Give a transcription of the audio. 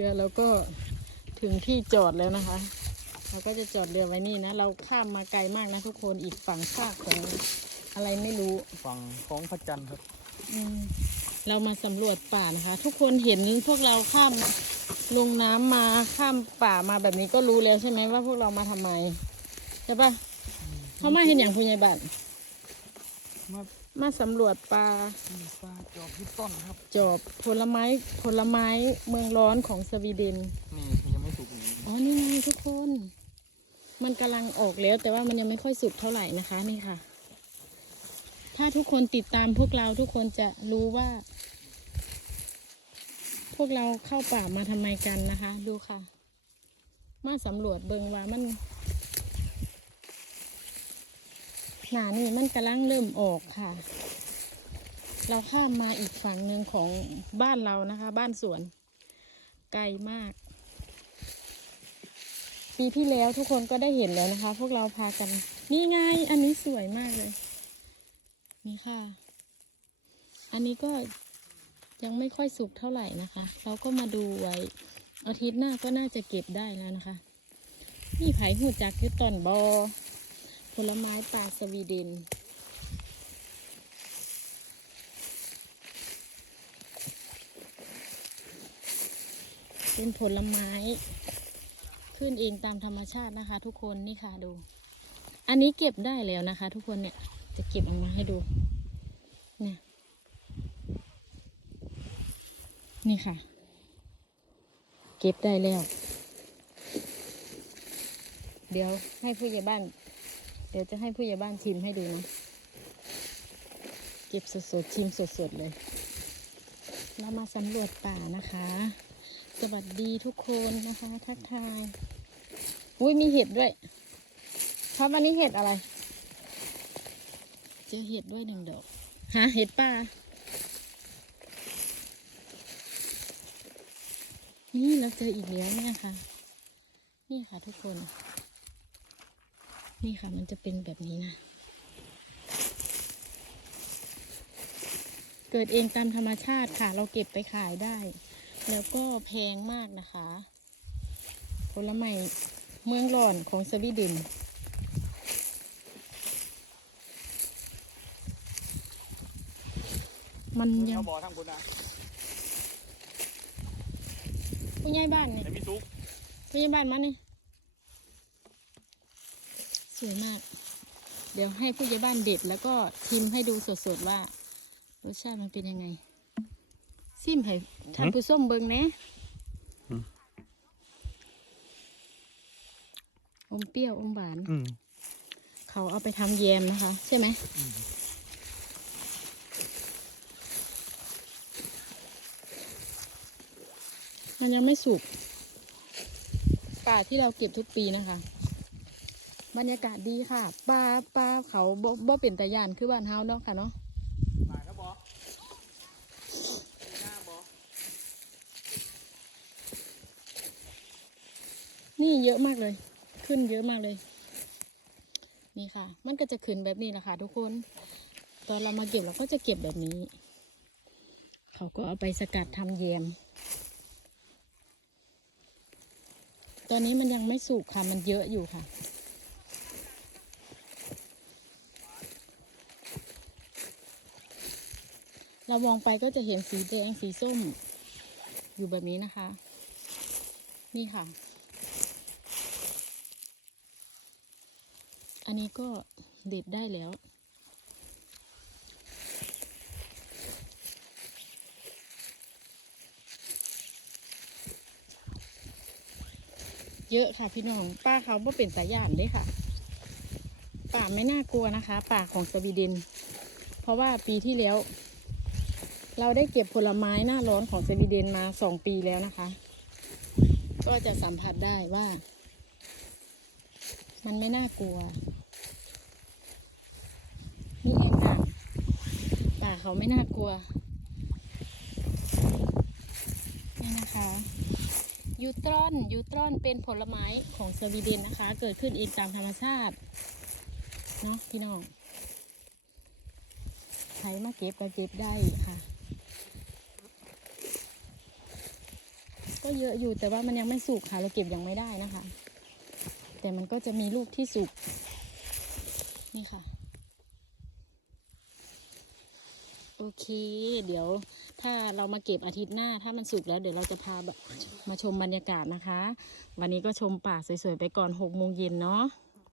เรือเราก็ถึงที่จอดแล้วนะคะ เราก็จะจอดเรือไว้นี่นะ เราข้ามมาไกลมากนะทุกคนอีกฝั่งฝากของอะไรไม่รู้ฝั่งของพระจันทร์ครับอืมเรามาสำรวจป่านะคะ ทุกคนเห็นพวกเราข้ามลงน้ำมาข้ามป่ามาแบบนี้ก็รู้แล้วใช่ไหมว่าพวกเรามาทำไมใช่ปะเขามาเห็นอย่างผู้ใหญ่บ้านมา มาสำรวจป่าที่ปลาจอบที่ต้นครับ จอบผลไม้ผลไม้เมืองร้อนของสวีเดน นี่ยังไม่สุกนี่อ๋อ นี่ไงทุกคน มันกำลังออกแล้วแต่ว่ามันยังไม่ค่อยสุกเท่าไหร่นะคะนี่ค่ะ ถ้าทุกคนติดตามพวกเราทุกคนจะรู้ว่า พวกเราเข้าป่ามาทำไมกันนะคะ ดูค่ะ มาสำรวจเบิงว่ามัน หนานี่มันกำลังเริ่มออกค่ะ เราข้ามมาอีกฝั่งหนึ่งของบ้านเรานะคะ บ้านสวน ไกลมาก ปีที่แล้วทุกคนก็ได้เห็นแล้วนะคะ พวกเราพากัน นี่ไง อันนี้สวยมากเลย นี่ค่ะ อันนี้ก็ยังไม่ค่อยสุกเท่าไหร่นะคะ เราก็มาดูไว้ อาทิตย์หน้าก็น่าจะเก็บได้แล้วนะคะ นี่ไผ่หูจักคือต้นบอ ลไม้ป่าสวีเดน เป็นผลไม้ขึ้นเองตามธรรมชาตินะคะ ทุกคนนี่ค่ะดู อันนี้เก็บได้แล้วนะคะ ทุกคนเนี่ยจะเก็บออกมาให้ดู เนี่ย นี่ค่ะ เก็บได้แล้ว เดี๋ยวให้ผู้ใหญ่บ้าน เดี๋ยวจะให้ผู้ใหญ่บ้านชิมให้ดูนะเก็บสดๆชิมสดๆเลย เรามาสำรวจป่านะคะ สวัสดีทุกคนนะคะ ทักทายอุ้ยมีเห็ดด้วยครับวันนี้เห็ดอะไร เจอเห็ดด้วยหนึ่งดอกหาเห็ดป่านี่เราเจออีกแล้วเนี่ยค่ะ นี่ค่ะทุกคน นี่ค่ะมันจะเป็นแบบนี้นะ เกิดเองตามธรรมชาติค่ะ เราเก็บไปขายได้ แล้วก็แพงมากนะคะ ผลไม้เมืองร้อนของสวีเดนมันยัเขางบอกทั้งคนนะผู้ใหญ่บ้านนี่แต่มีสุกผู้ใหญ่บ้านมานี่ สวยมาก เดี๋ยวให้ผู้ใหญ่บ้านเด็ดแล้วก็ชิมให้ดูสดๆว่ารสชาติมันเป็นยังไง ซิมให้ท่านผู้ชมเบิ่งแหนะอมเปรี้ยวอมหวานอืมเขาเอาไปทำแยมนะคะ ใช่ไหมมันยังไม่สุกป่าที่เราเก็บทุกปีนะคะ บรรยากาศดีค่ะป่าป่าเขาบ่บ่เป็นตะยานคือบ้านเฮาเนาะค่ะเนาะหลายครับบอหน้าบอนี่เยอะมากเลย ขึ้นเยอะมากเลย นี่ค่ะ มันก็จะขึ้นแบบนี้แหละค่ะ ทุกคน ตอนเรามาเก็บเราก็จะเก็บแบบนี้ เขาก็เอาไปสกัดทำแยมตอนนี้มันยังไม่สุกค่ะ มันเยอะอยู่ค่ะ เรามองไปก็จะเห็นสีแดงสีส้ม อยู่แบบนี้นะคะ นี่ค่ะ อันนี้ก็เด็ดได้แล้ว เยอะค่ะพี่น้อง ป้าเขาบ่เป็นสายยานเด้ค่ะ ป่าไม่น่ากลัวนะคะ ป่าของสวีเดน เพราะว่าปีที่แล้ว เราได้เก็บผลไม้หน้าร้อนของสวีเดนมาสองปีแล้วนะคะ ก็จะสัมผัสได้ว่า มันไม่น่ากลัว นี่เองค่ะป่าเขาไม่น่ากลัว นี่นะคะยูตรอนยูตรอนเป็นผลไม้ของสวีเดนนะคะ เกิดขึ้นเองตามธรรมชาติเนาะพี่น้องใครมาเก็บก็เก็บได้ค่ะ ก็เยอะอยู่แต่ว่ามันยังไม่สุกค่ะ เราเก็บยังไม่ได้นะคะ แต่มันก็จะมีลูกที่สุกนี่ค่ะ โอเค เดี๋ยวถ้าเรามาเก็บอาทิตย์หน้า ถ้ามันสุกแล้วเดี๋ยวเราจะพาแบบมาชมบรรยากาศนะคะ วันนี้ก็ชมป่าสวยๆไปก่อนหกโมงเย็นเนาะ